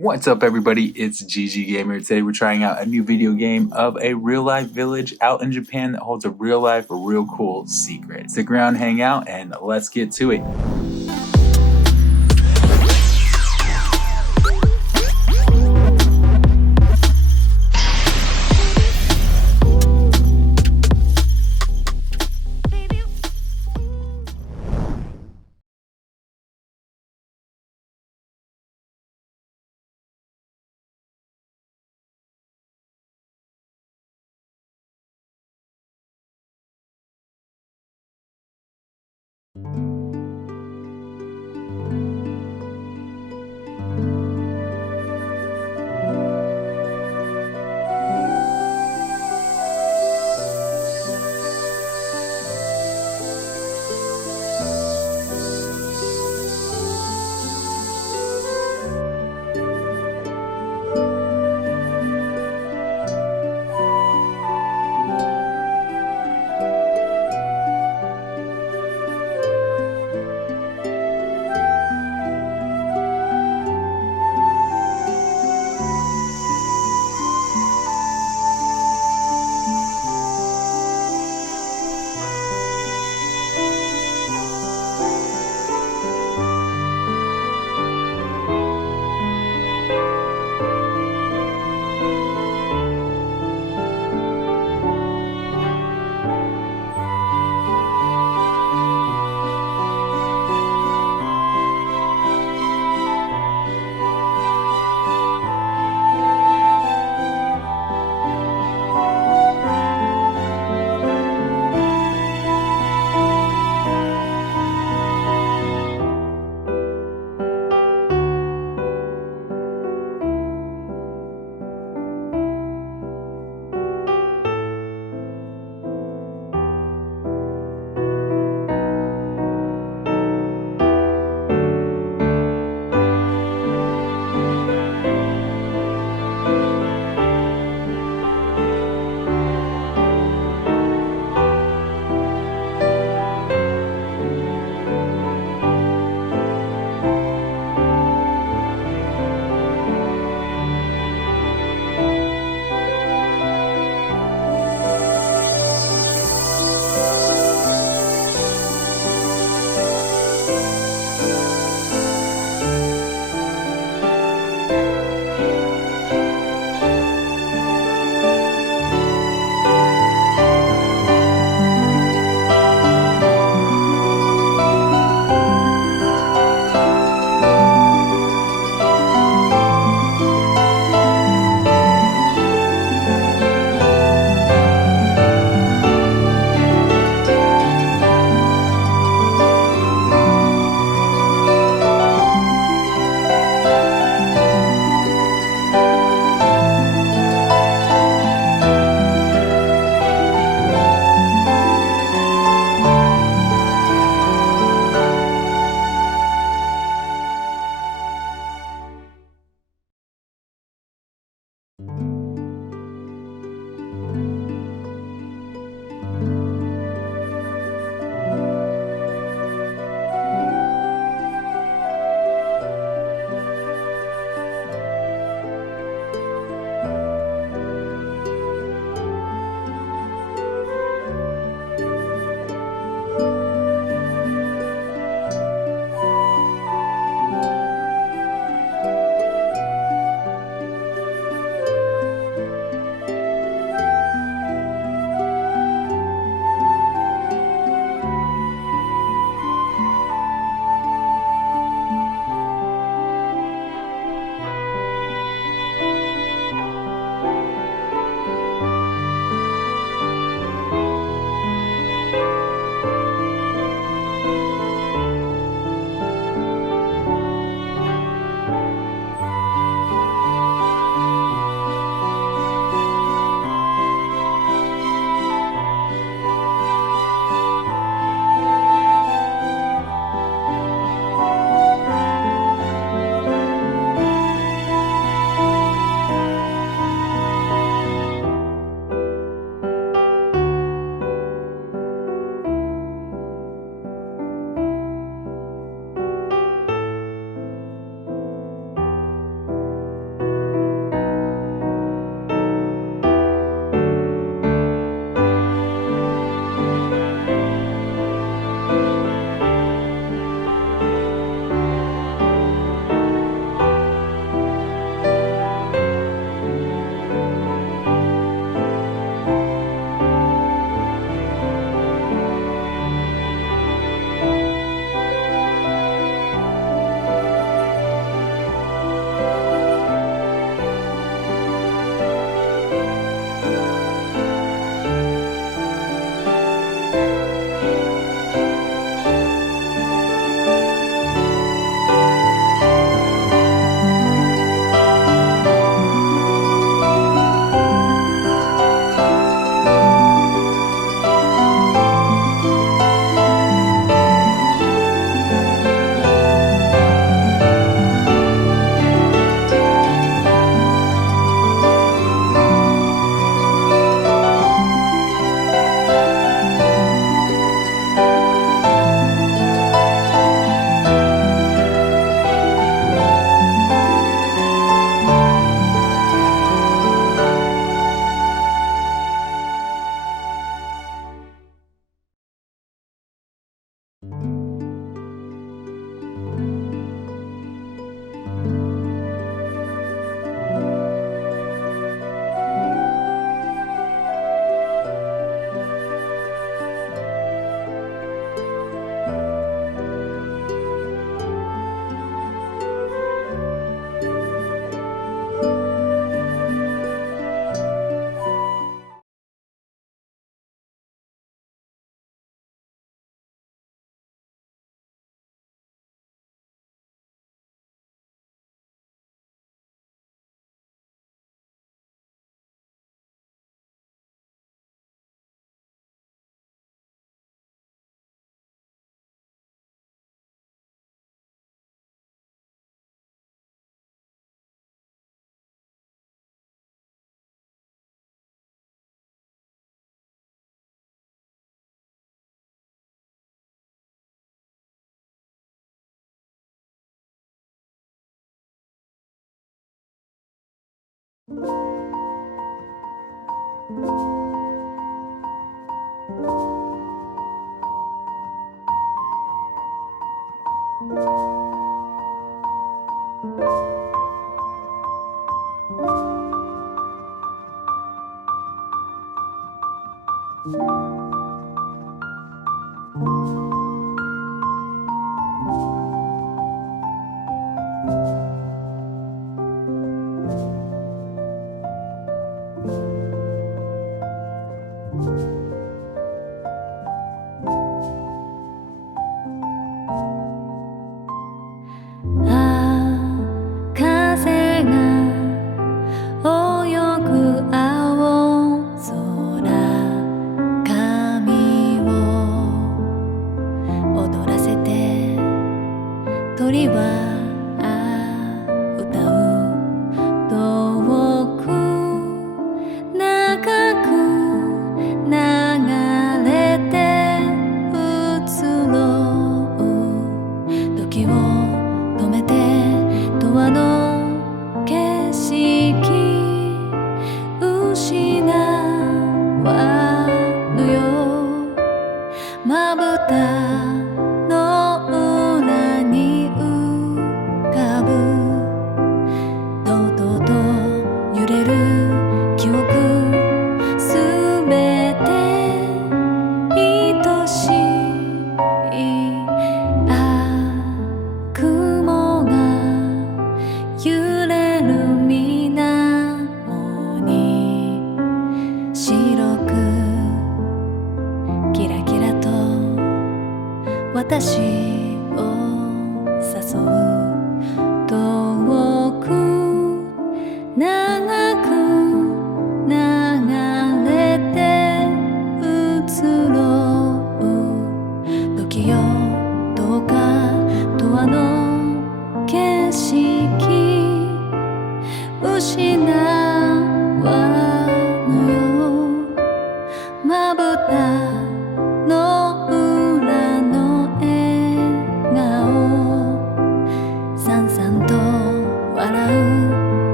What's up, everybody? It's GGaemer. Today we're trying out a new video game of a real-life village out in Japan that holds a real-life, real cool secret. Stick around, hang out, and let's get to it.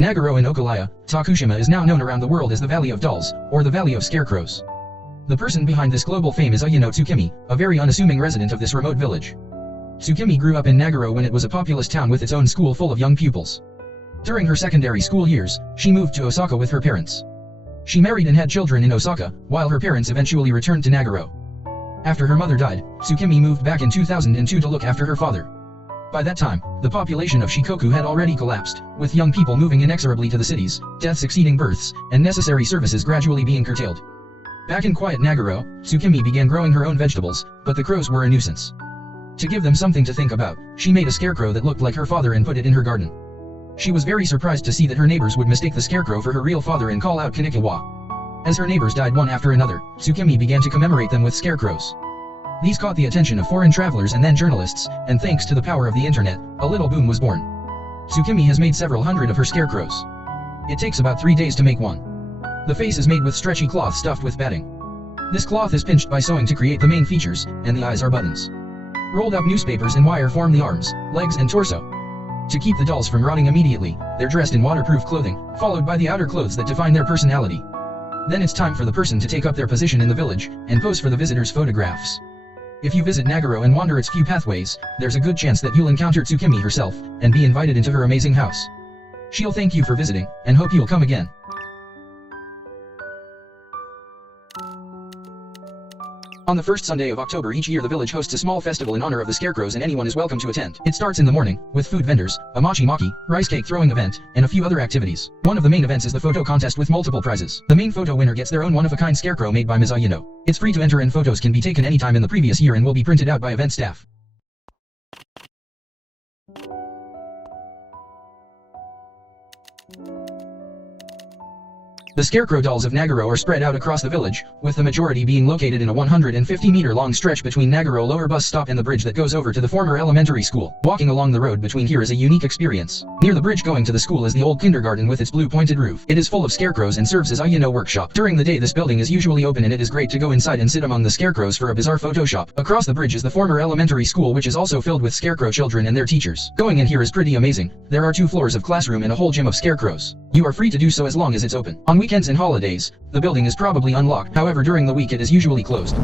Nagoro in Okaya, Tokushima is now known around the world as the Valley of Dolls, or the Valley of Scarecrows. The person behind this global fame is Ayano Tsukimi, a very unassuming resident of this remote village. Tsukimi grew up in Nagoro when it was a populous town with its own school full of young pupils. During her secondary school years, she moved to Osaka with her parents. She married and had children in Osaka, while her parents eventually returned to Nagoro. After her mother died, Tsukimi moved back in 2002 to look after her father. By that time, the population of Shikoku had already collapsed, with young people moving inexorably to the cities, deaths exceeding births, and necessary services gradually being curtailed. Back in quiet Nagoro, Tsukimi began growing her own vegetables, but the crows were a nuisance. To give them something to think about, she made a scarecrow that looked like her father and put it in her garden. She was very surprised to see that her neighbors would mistake the scarecrow for her real father and call out Kanekawa. As her neighbors died one after another, Tsukimi began to commemorate them with scarecrows. These caught the attention of foreign travelers and then journalists, and thanks to the power of the internet, a little boom was born. Tsukimi has made several hundred of her scarecrows. It takes about 3 days to make one. The face is made with stretchy cloth stuffed with batting. This cloth is pinched by sewing to create the main features, and the eyes are buttons. Rolled up newspapers and wire form the arms, legs and torso. To keep the dolls from rotting immediately, they're dressed in waterproof clothing, followed by the outer clothes that define their personality. Then it's time for the person to take up their position in the village, and pose for the visitors' photographs. If you visit Nagoro and wander its few pathways, there's a good chance that you'll encounter Tsukimi herself, and be invited into her amazing house. She'll thank you for visiting, and hope you'll come again. On the first Sunday of October each year the village hosts a small festival in honor of the scarecrows and anyone is welcome to attend. It starts in the morning, with food vendors, a mochi-maki, rice cake throwing event, and a few other activities. One of the main events is the photo contest with multiple prizes. The main photo winner gets their own one-of-a-kind scarecrow made by Ms. Ayano. It's free to enter and photos can be taken anytime in the previous year and will be printed out by event staff. The scarecrow dolls of Nagoro are spread out across the village, with the majority being located in a 150-meter-long stretch between Nagoro lower bus stop and the bridge that goes over to the former elementary school. Walking along the road between here is a unique experience. Near the bridge going to the school is the old kindergarten with its blue pointed roof. It is full of scarecrows and serves as a workshop. During the day this building is usually open and it is great to go inside and sit among the scarecrows for a bizarre Photoshop. Across the bridge is the former elementary school which is also filled with scarecrow children and their teachers. Going in here is pretty amazing. There are 2 floors of classroom and a whole gym of scarecrows. You are free to do so as long as it's open. On weekends and holidays, the building is probably unlocked, however during the week it is usually closed.